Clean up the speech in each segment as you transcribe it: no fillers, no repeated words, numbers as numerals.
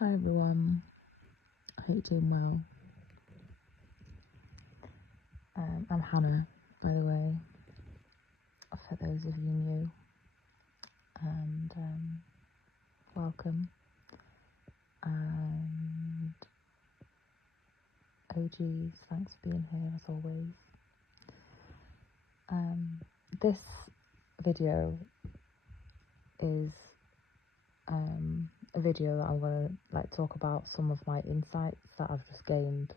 Hi everyone, I hope you're doing well. I'm Hannah, by the way, for those of you new, and welcome. And OGs, thanks for being here as always. This video is a video that I'm going to talk about some of my insights that I've just gained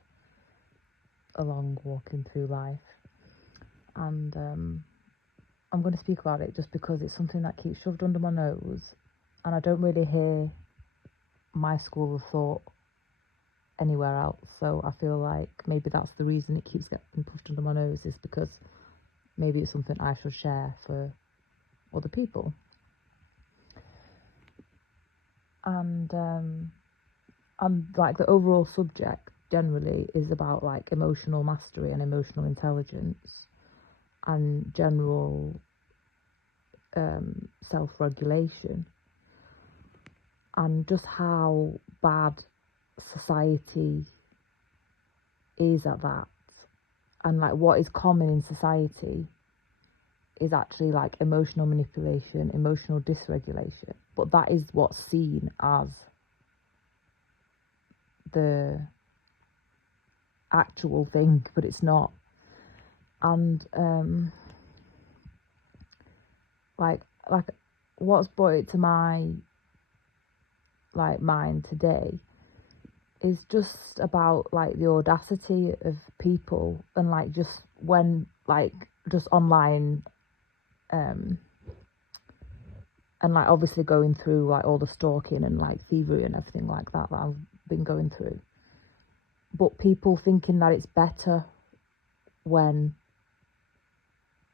along walking through life, and I'm going to speak about it just because it's something that keeps shoved under my nose, and I don't really hear my school of thought anywhere else. So I feel like maybe that's the reason it keeps getting pushed under my nose, is because maybe it's something I should share for other people. And like the overall subject generally is about like emotional mastery and emotional intelligence and general self-regulation, and just how bad society is at that, and like what is common in society is actually like emotional manipulation, emotional dysregulation, but that is what's seen as the actual thing, but it's not. And like what's brought it to my like mind today is just about like the audacity of people, and like just when like just online and like obviously going through like all the stalking and like thievery and everything like that I've been going through, but people thinking that it's better when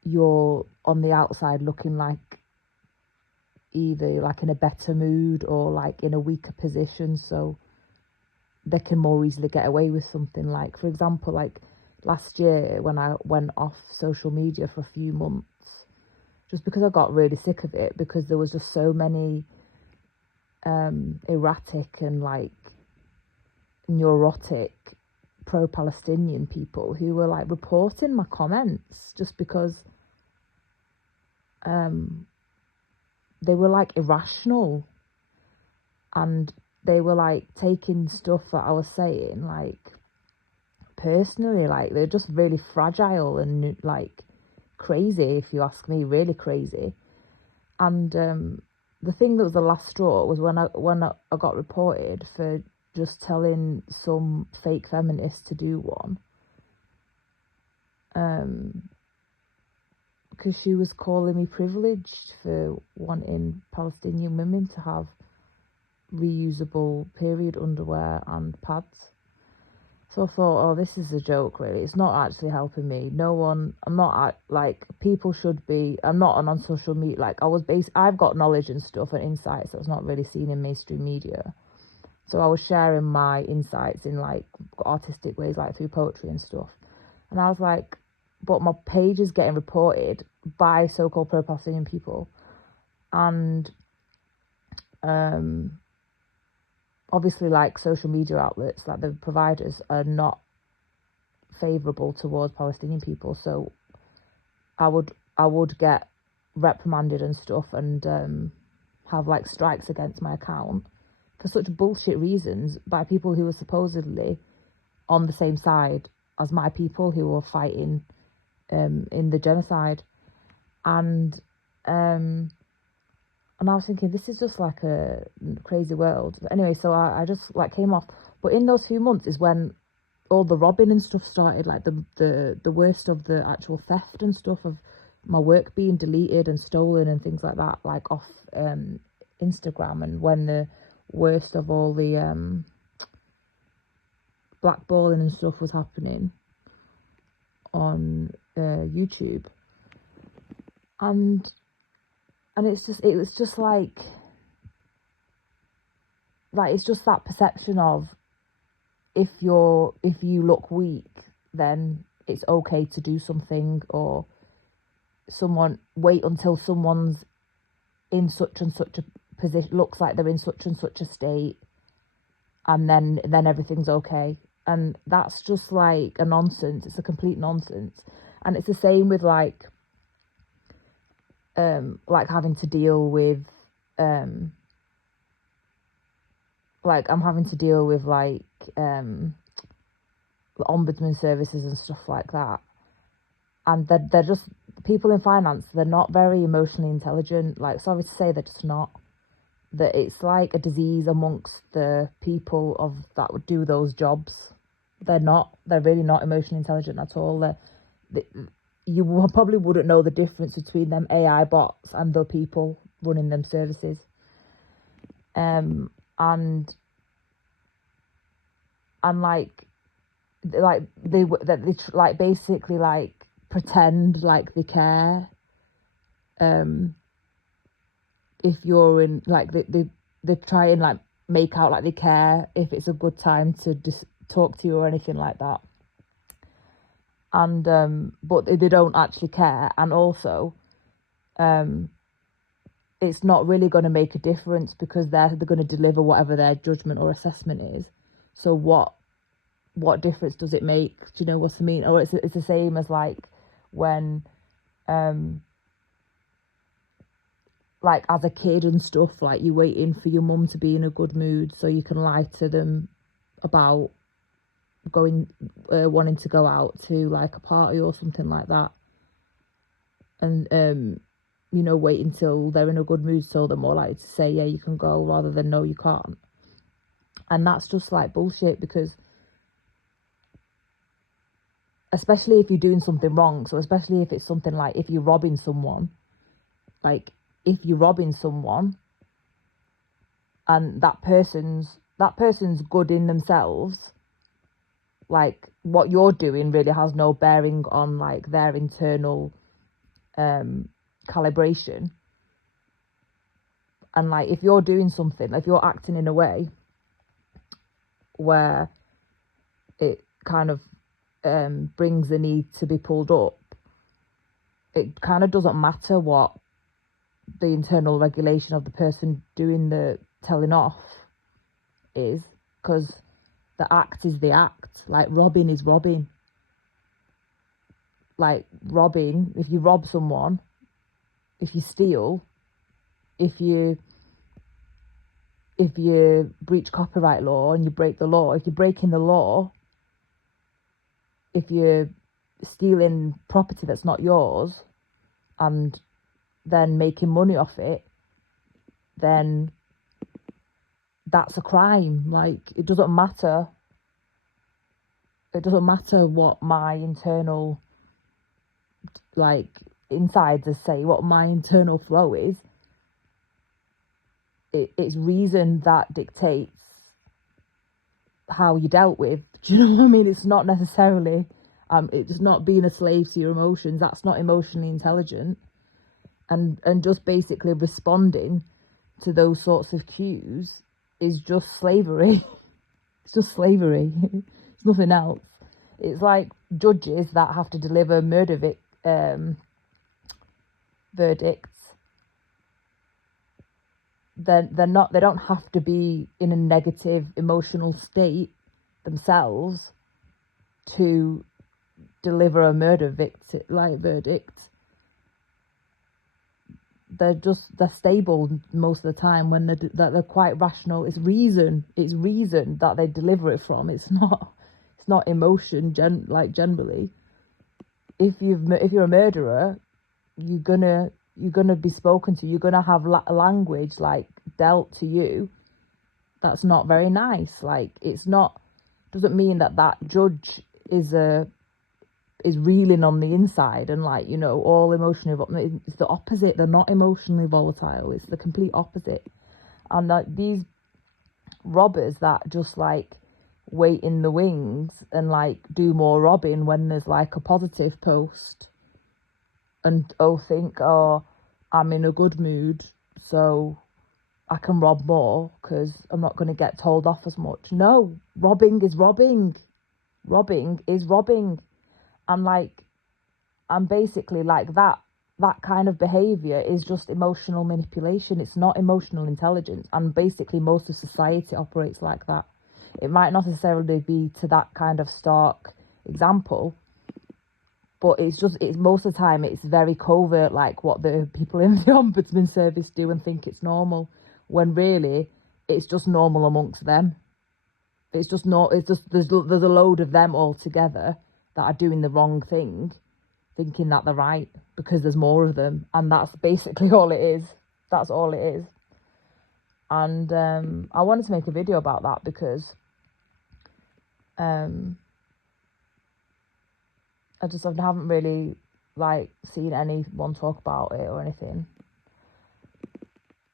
you're on the outside looking like either like in a better mood or like in a weaker position, so they can more easily get away with something. Like, for example, like last year when I went off social media for a few months, just because I got really sick of it, because there was just so many erratic and like neurotic pro-Palestinian people who were like reporting my comments just because they were like irrational, and they were like taking stuff that I was saying like personally. Like they're just really fragile and like crazy, if you ask me, really crazy. And the thing that was the last straw was when I got reported for just telling some fake feminist to do one, because she was calling me privileged for wanting Palestinian women to have reusable period underwear and pads. So I thought, oh, this is a joke, really. It's not actually helping me. I'm not like, people should be, I'm not on social media. Like I've got knowledge and stuff and insights that's not really seen in mainstream media. So I was sharing my insights in like artistic ways, like through poetry and stuff. And I was like, but my page is getting reported by so-called pro-Palestinian people. And obviously like social media outlets, like the providers, are not favourable towards Palestinian people. So I would get reprimanded and stuff, and have like strikes against my account for such bullshit reasons by people who were supposedly on the same side as my people who were fighting in the genocide. And I was thinking, this is just like a crazy world. Anyway, so I just like came off. But in those few months is when all the robbing and stuff started, like the worst of the actual theft and stuff of my work being deleted and stolen and things like that, like off Instagram, and when the worst of all the blackballing and stuff was happening on YouTube. And it was just like it's just that perception of, if you look weak, then it's okay to do something, or wait until someone's in such and such a position, looks like they're in such and such a state, and then everything's okay. And that's just like a nonsense. It's a complete nonsense. And it's the same with like having to deal with like I'm having to deal with like ombudsman services and stuff like that. And they're just, people in finance, they're not very emotionally intelligent. Like, sorry to say, they're just not. That it's like a disease amongst the people of that would do those jobs. They're really not emotionally intelligent at all. You probably wouldn't know the difference between them AI bots and the people running them services. And like they like basically like pretend like they care. If you're in like they try and like make out like they care if it's a good time to just talk to you or anything like that. And but they don't actually care. And also it's not really going to make a difference because they're going to deliver whatever their judgment or assessment is. So what difference does it make? Do you know what I mean? Or it's the same as like when like as a kid and stuff, like you're waiting for your mum to be in a good mood so you can lie to them about going wanting to go out to like a party or something like that, and you know, wait until they're in a good mood so they're more likely to say yeah you can go rather than no you can't. And that's just like bullshit, because especially if you're doing something wrong, so especially if it's something like if you're robbing someone, like if you're robbing someone and that person's good in themselves, like what you're doing really has no bearing on like their internal calibration. And like if you're doing something, if you're acting in a way where it kind of brings the need to be pulled up, it kind of doesn't matter what the internal regulation of the person doing the telling off is, because the act is the act. Like robbing is robbing. Like robbing, if you rob someone, if you steal, if you breach copyright law and you break the law, if you're breaking the law, if you're stealing property that's not yours and then making money off it, then that's a crime. Like it doesn't matter what my internal like insiders say, what my internal flow is. It's reason that dictates how you dealt with. Do you know what I mean? It's not necessarily it's not being a slave to your emotions. That's not emotionally intelligent. And just basically responding to those sorts of cues is just slavery. It's just slavery. It's nothing else. It's like judges that have to deliver murder verdicts. They don't have to be in a negative emotional state themselves to deliver a murder verdict. They're stable most of the time when they're quite rational. It's reason that they deliver it from. It's not emotion. Generally, if you're a murderer, you're gonna be spoken to. You're gonna have language like dealt to you that's not very nice. Like doesn't mean that judge is reeling on the inside and like, you know, all emotionally. It's the opposite. They're not emotionally volatile. It's the complete opposite. And like these robbers that just like wait in the wings and like do more robbing when there's like a positive post, and think, oh, I'm in a good mood, so I can rob more because I'm not going to get told off as much. No, robbing is robbing. Robbing is robbing. And basically like that kind of behaviour is just emotional manipulation. It's not emotional intelligence. And basically most of society operates like that. It might not necessarily be to that kind of stark example, but it's most of the time it's very covert, like what the people in the Ombudsman Service do and think it's normal, when really it's just normal amongst them. It's just there's a load of them all together that are doing the wrong thing, thinking that they're right because there's more of them, and that's basically all it is. That's all it is. And I wanted to make a video about that because I haven't really like seen anyone talk about it or anything.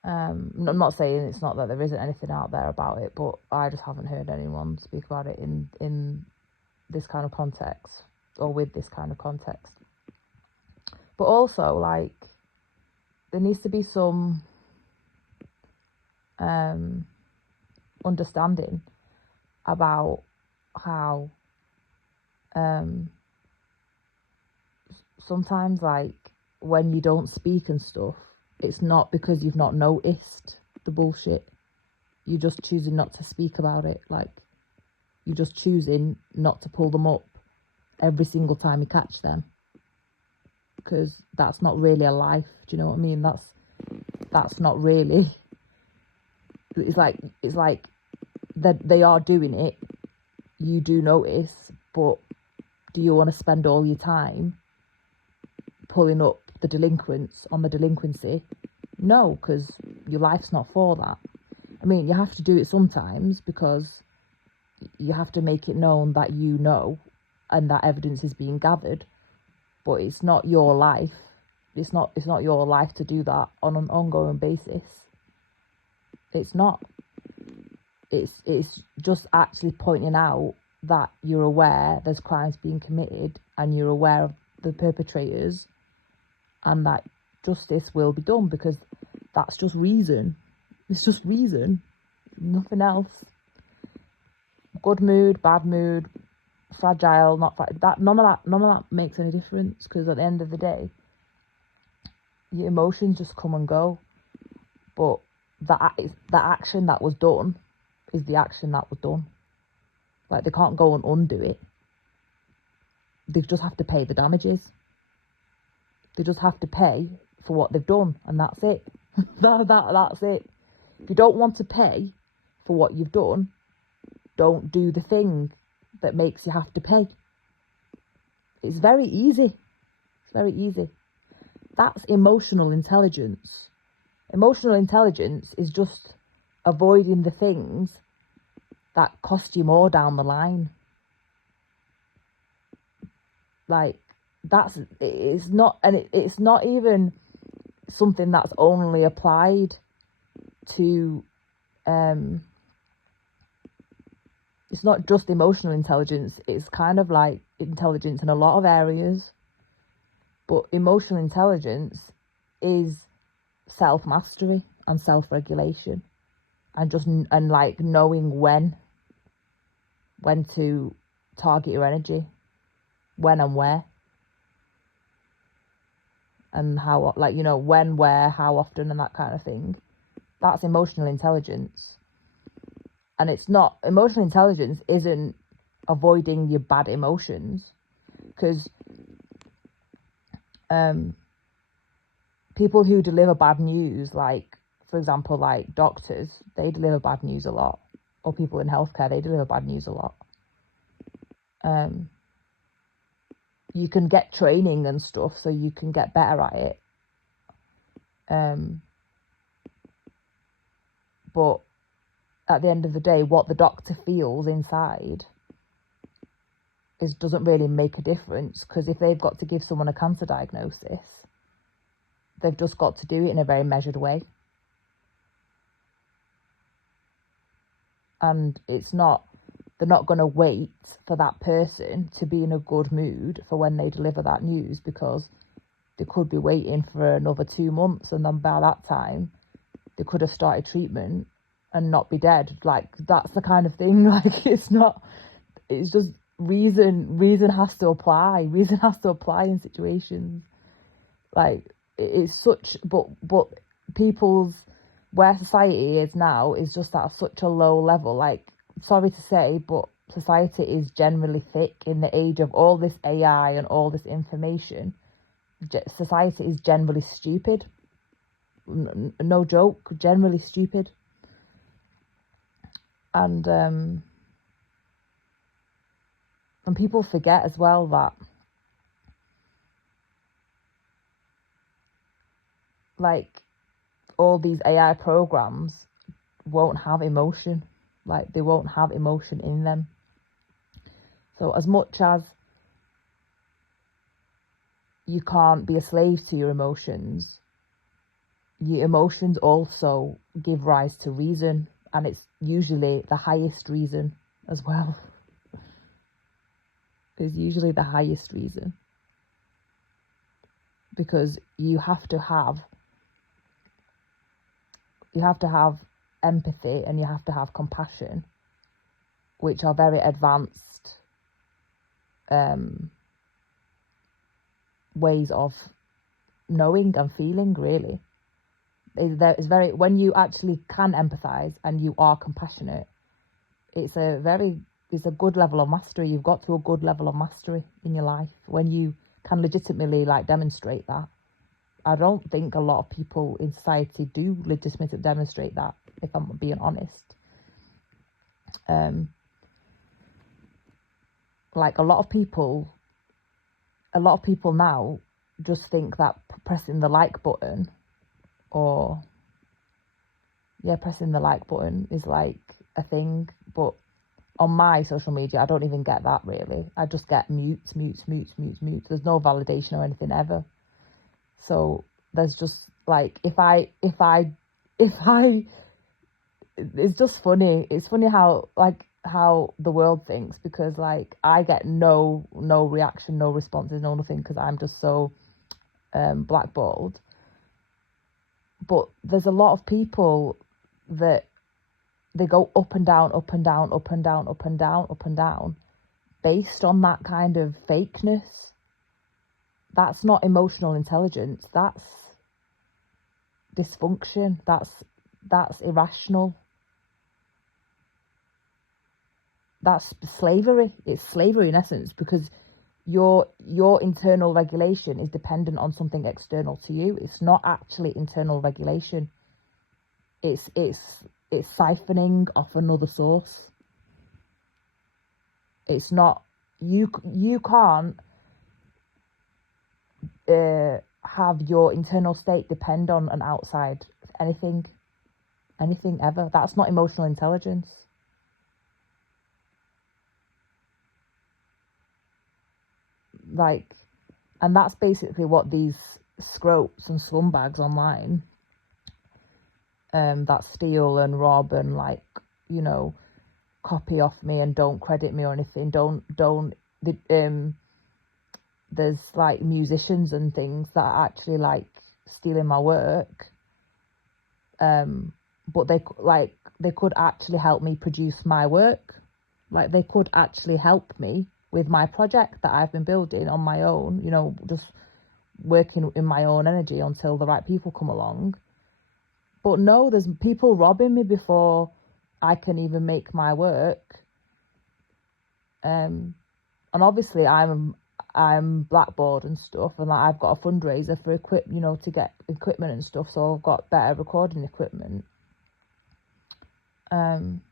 I'm not saying it's not that there isn't anything out there about it, but I just haven't heard anyone speak about it in this kind of context or with this kind of context. But also, like, there needs to be some understanding about how sometimes, like, when you don't speak and stuff, it's not because you've not noticed the bullshit. You're just choosing not to speak about it. Like, you're just choosing not to pull them up every single time you catch them, because that's not really a life. Do you know what I mean? That's not really. It's like that they are doing it. You do notice, but do you want to spend all your time pulling up the delinquents on the delinquency? No, because your life's not for that. I mean, you have to do it sometimes because you have to make it known that you know and that evidence is being gathered, but it's not your life. It's not your life to do that on an ongoing basis. It's not. It's just actually pointing out that you're aware there's crimes being committed and you're aware of the perpetrators, and that justice will be done, because that's just reason. It's just reason, nothing else. Good mood, bad mood, fragile, not fragile. None of that makes any difference, because at the end of the day, your emotions just come and go. But the action that was done is the action that was done. Like, they can't go and undo it. They just have to pay the damages. They just have to pay for what they've done, and that's it. That's it. If you don't want to pay for what you've done, don't do the thing that makes you have to pay. It's very easy. It's very easy. That's emotional intelligence. Emotional intelligence is just avoiding the things that cost you more down the line. Like, it's not even something that's only applied to, it's not just emotional intelligence, it's kind of like intelligence in a lot of areas. But emotional intelligence is self-mastery and self-regulation, and like knowing when to target your energy, when and where, and how, like, you know, when, where, how often, and that kind of thing. That's emotional intelligence. And it's not, emotional intelligence isn't avoiding your bad emotions, because people who deliver bad news, like, for example, like doctors, they deliver bad news a lot, or people in healthcare, they deliver bad news a lot. You can get training and stuff, so you can get better at it. But at the end of the day, what the doctor feels inside doesn't really make a difference, because if they've got to give someone a cancer diagnosis, they've just got to do it in a very measured way. And they're not going to wait for that person to be in a good mood for when they deliver that news, because they could be waiting for another 2 months, and then by that time they could have started treatment and not be dead. Like, that's the kind of thing. Like, it's just reason has to apply. Reason has to apply in situations. Like, it's such, but people's, where society is now is just at such a low level. Like, sorry to say, but society is generally thick in the age of all this AI and all this information. Society is generally stupid. No joke, generally stupid. And people forget as well that, like, all these AI programs won't have emotion. Like, they won't have emotion in them. So as much as you can't be a slave to your emotions also give rise to reason, and it's usually the highest reason as well. It's usually the highest reason, because you have to have empathy and you have to have compassion, which are very advanced ways of knowing and feeling, really. It's very, when you actually can empathize and you are compassionate, it's a good level of mastery. You've got to a good level of mastery in your life when you can legitimately, like, demonstrate that. I don't think a lot of people in society do legitimately demonstrate that, if I'm being honest. Like, a lot of people now just think that pressing the like button pressing the like button is like a thing. But on my social media, I don't even get that, really. I just get mutes. There's no validation or anything ever. So there's just, like, if I it's just funny. It's funny how the world thinks, because, like, I get no reaction, no responses, no nothing, because I'm just so blackballed. But there's a lot of people that they go up and down, based on that kind of fakeness. That's not emotional intelligence. That's dysfunction. That's irrational. That's slavery. It's slavery in essence, because your internal regulation is dependent on something external to you. It's not actually internal regulation. It's siphoning off another source. It's not, you can't have your internal state depend on an outside anything ever. That's not emotional intelligence. Like, and that's basically what these scropes and slumbags online that steal and rob and, like, you know, copy off me and don't credit me or anything, there's, like, musicians and things that are actually, like, stealing my work, but they could actually help me produce my work. Like, they could actually help me with my project that I've been building on my own, you know, just working in my own energy until the right people come along. But no, there's people robbing me before I can even make my work. And obviously I'm blackboard and stuff, and, like, I've got a fundraiser for to get equipment and stuff, so I've got better recording equipment. And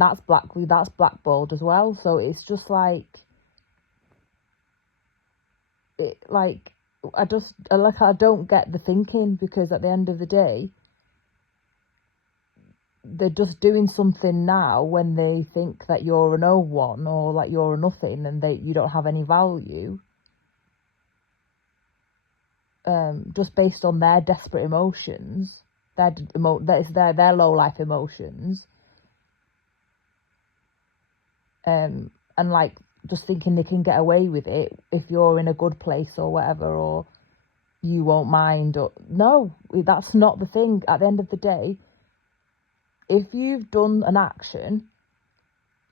that's blackballed as well. So it's just like, I don't get the thinking, because at the end of the day, they're just doing something now when they think that you're a no one, or like you're a nothing, and you don't have any value. Just based on their desperate emotions, their low life emotions. And, like, just thinking they can get away with it if you're in a good place or whatever, or you won't mind. Or no, that's not the thing. At the end of the day, if you've done an action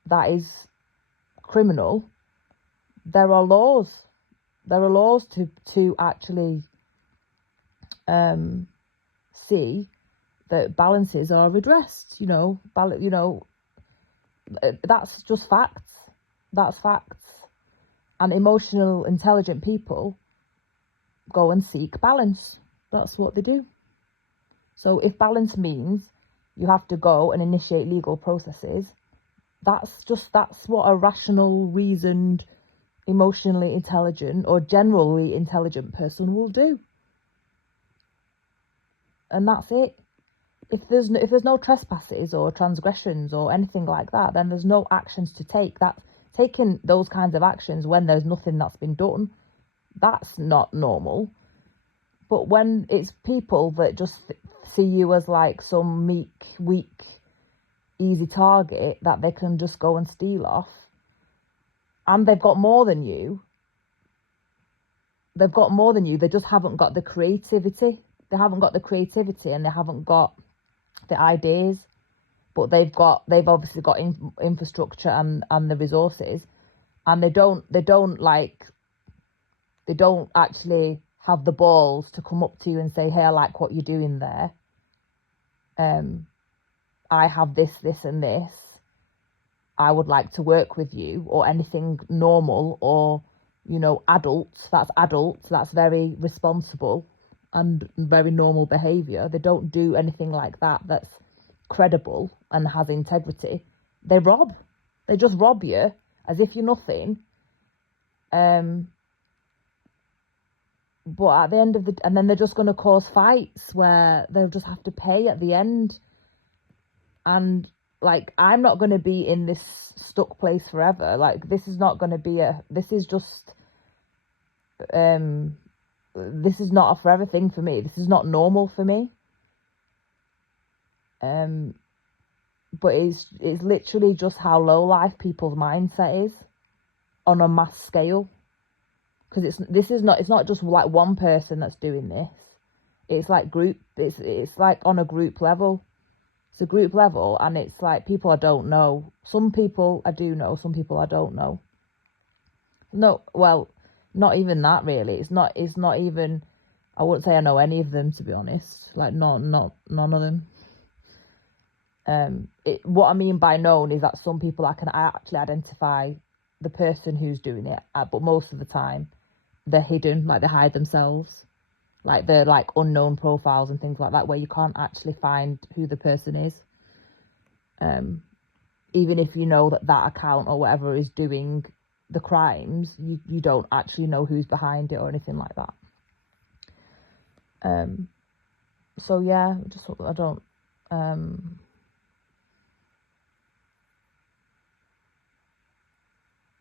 that is criminal, there are laws to actually see that balances are redressed. That's just facts. That's facts. And emotional, intelligent people go and seek balance. That's what they do. So if balance means you have to go and initiate legal processes, that's what a rational, reasoned, emotionally intelligent or generally intelligent person will do. And that's it. If there's no trespasses or transgressions or anything like that, then there's no actions to take. That's taking those kinds of actions when there's nothing that's been done. That's not normal. But when it's people that just see you as like some meek, weak, easy target that they can just go and steal off, and they've got more than you. They just haven't got the creativity. They haven't got the creativity and they haven't got the ideas, but they've obviously got infrastructure and the resources, and they don't actually have the balls to come up to you and say, hey, I like what you're doing there. I have this, and this. I would like to work with you, or anything normal or, adult. That's very responsible and very normal behaviour. They don't do anything like that that's credible and has integrity. They rob. They just rob you as if you're nothing. But at the end of and then they're just going to cause fights where they'll just have to pay at the end. And like, I'm not going to be in this stuck place forever. Like, this is not going to be this is not a forever thing for me. This is not normal for me. But it's literally just how low life people's mindset is on a mass scale. Because it's not just like one person that's doing this. It's like it's like on a group level. It's a group level, and it's like people I don't know. Some people I do know, some people I don't know. No, well, not even that really. It's not even, I wouldn't say I know any of them, to be honest. Like none of them. What I mean by known is that some people I can actually identify the person who's doing it, but most of the time they're hidden, like they hide themselves, like they're like unknown profiles and things like that, where you can't actually find who the person is. Even if you know that account or whatever is doing the crimes, you don't actually know who's behind it or anything like that. So yeah, I don't.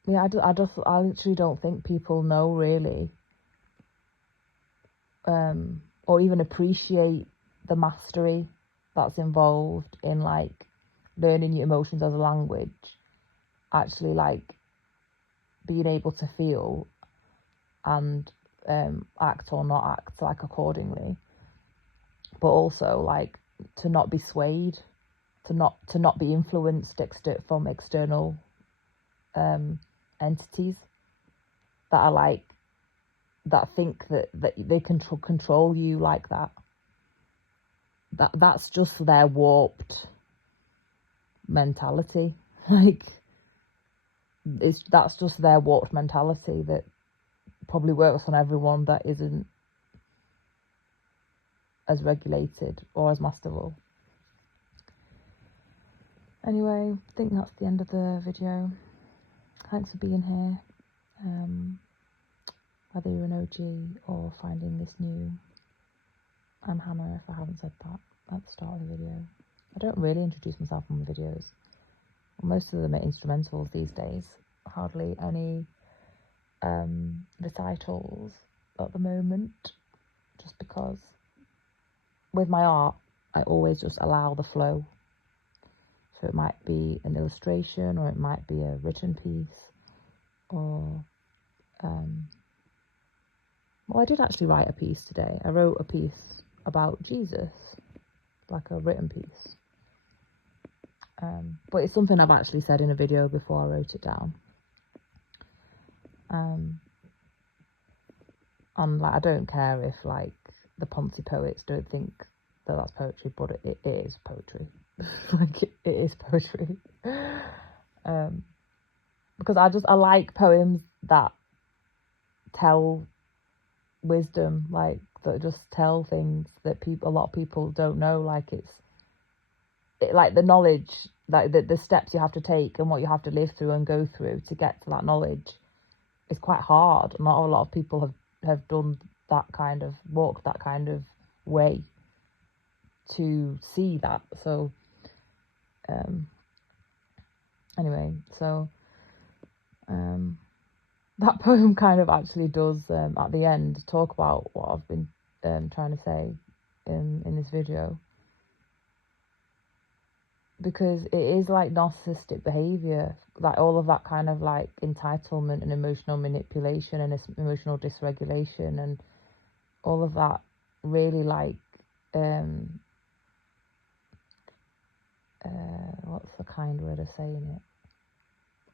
Yeah, I literally don't think people know really, or even appreciate the mastery that's involved in like learning your emotions as a language, actually like being able to feel and act or not act like accordingly, but also like to not be swayed, to not be influenced from external entities that are like, that think that they can control you like that. That's just their warped mentality. Like, that's just their warped mentality that probably works on everyone that isn't as regulated or as masterful. Anyway, I think that's the end of the video. Thanks for being here. Whether you're an OG or finding this new, I'm Hannah, if I haven't said that at the start of the video. I don't really introduce myself on the videos. Most of them are instrumentals these days. Hardly any recitals at the moment, just because with my art I always just allow the flow. So it might be an illustration, or it might be a written piece, or well, I did actually write a piece today. I wrote a piece about Jesus, like a written piece. But it's something I've actually said in a video before I wrote it down. And like, I don't care if like the Ponzi poets don't think that that's poetry, but it is poetry. Like it is poetry. Because I like poems that tell wisdom, like that just tell things that a lot of people don't know. Like like the knowledge, like the steps you have to take and what you have to live through and go through to get to that knowledge is quite hard. Not a lot of people have done that kind of walked that kind of way to see that. So anyway, so that poem kind of actually does at the end talk about what I've been trying to say in this video, because it is like narcissistic behavior, like all of that kind of like entitlement and emotional manipulation and emotional dysregulation and all of that really like what's the kind word of saying it,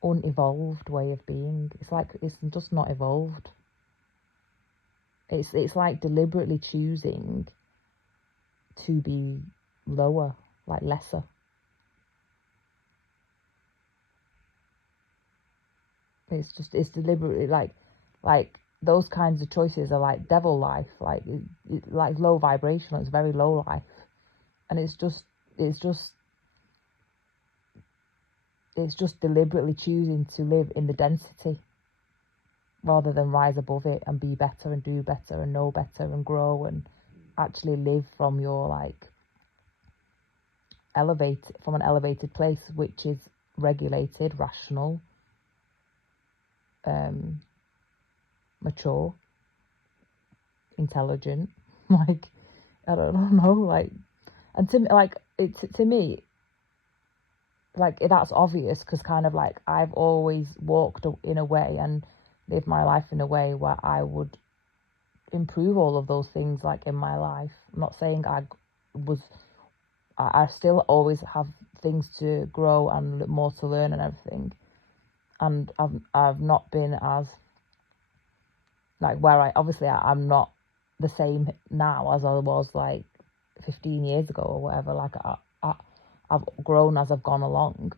unevolved way of being. It's like it's just not evolved. It's like deliberately choosing to be lower, like lesser. It's deliberately like those kinds of choices are like devil life, like like low vibrational. It's very low life, and it's just deliberately choosing to live in the density rather than rise above it and be better and do better and know better and grow and actually live from your like from an elevated place, which is regulated, rational, mature, intelligent. Like I don't know, like, and to me like that's obvious, because kind of like I've always walked in a way and lived my life in a way where I would improve all of those things like in my life. I'm not saying I still always have things to grow and more to learn and everything, and I've not been as like where I'm not the same now as I was like 15 years ago or whatever. Like I've grown as I've gone along.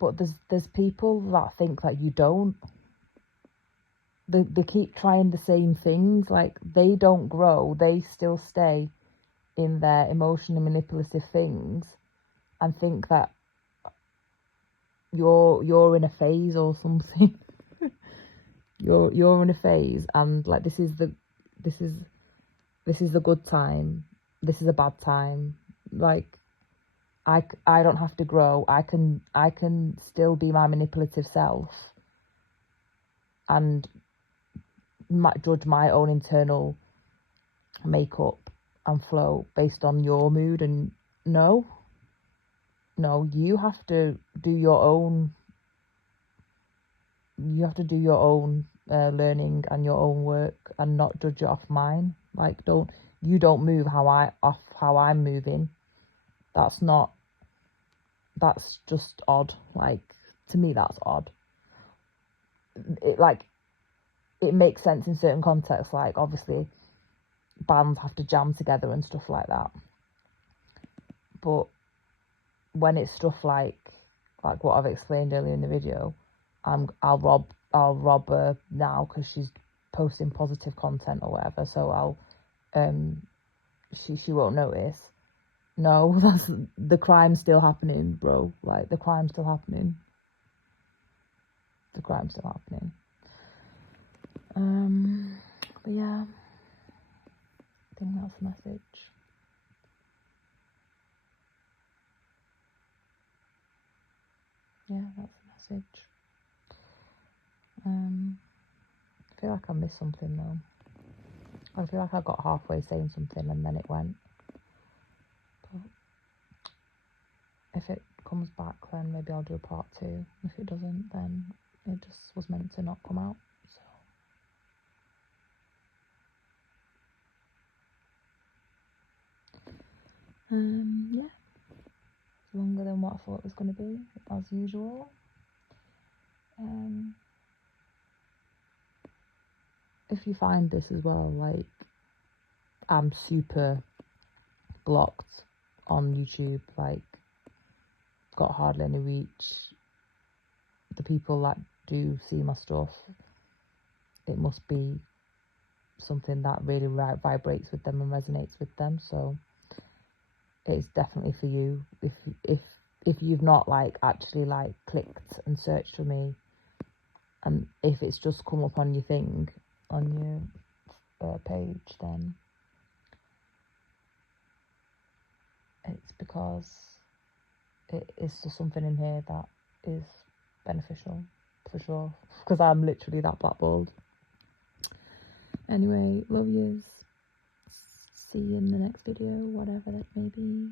But there's people that think that you don't. They keep trying the same things, like they don't grow, they still stay in their emotionally manipulative things and think that you're in a phase or something. you're in a phase, and like this is the good time, this is a bad time. Like I don't have to grow. I can still be my manipulative self and judge my own internal makeup and flow based on your mood. And no, you have to do your own. You have to do your own learning and your own work, and not judge it off mine. Like don't move how I'm moving. That's just odd. Like to me, that's odd. It makes sense in certain contexts, like obviously bands have to jam together and stuff like that, but when it's stuff like what I've explained earlier in the video, I'll rob her now because she's posting positive content or whatever, so she won't notice. No, the crime's still happening, bro. Like the crime's still happening. But yeah, I think that's the message. Yeah, that's the message. I feel like I missed something though. I feel like I got halfway saying something and then it went. But if it comes back, then maybe I'll do a part 2. If it doesn't, then it just was meant to not come out. So yeah, longer than what I thought it was going to be, as usual. If you find this as well, like I'm super blocked on YouTube, like, got hardly any reach. The people that do see my stuff, it must be something that really vibrates with them and resonates with them. So it's definitely for you. If you've not like actually like clicked and searched for me, and if it's just come up on your thing, on your page, then it's because it is just something in here that is beneficial, for sure, because I'm literally that blackballed. Anyway, love yous. See you in the next video, whatever that may be.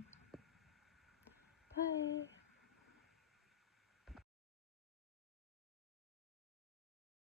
Bye.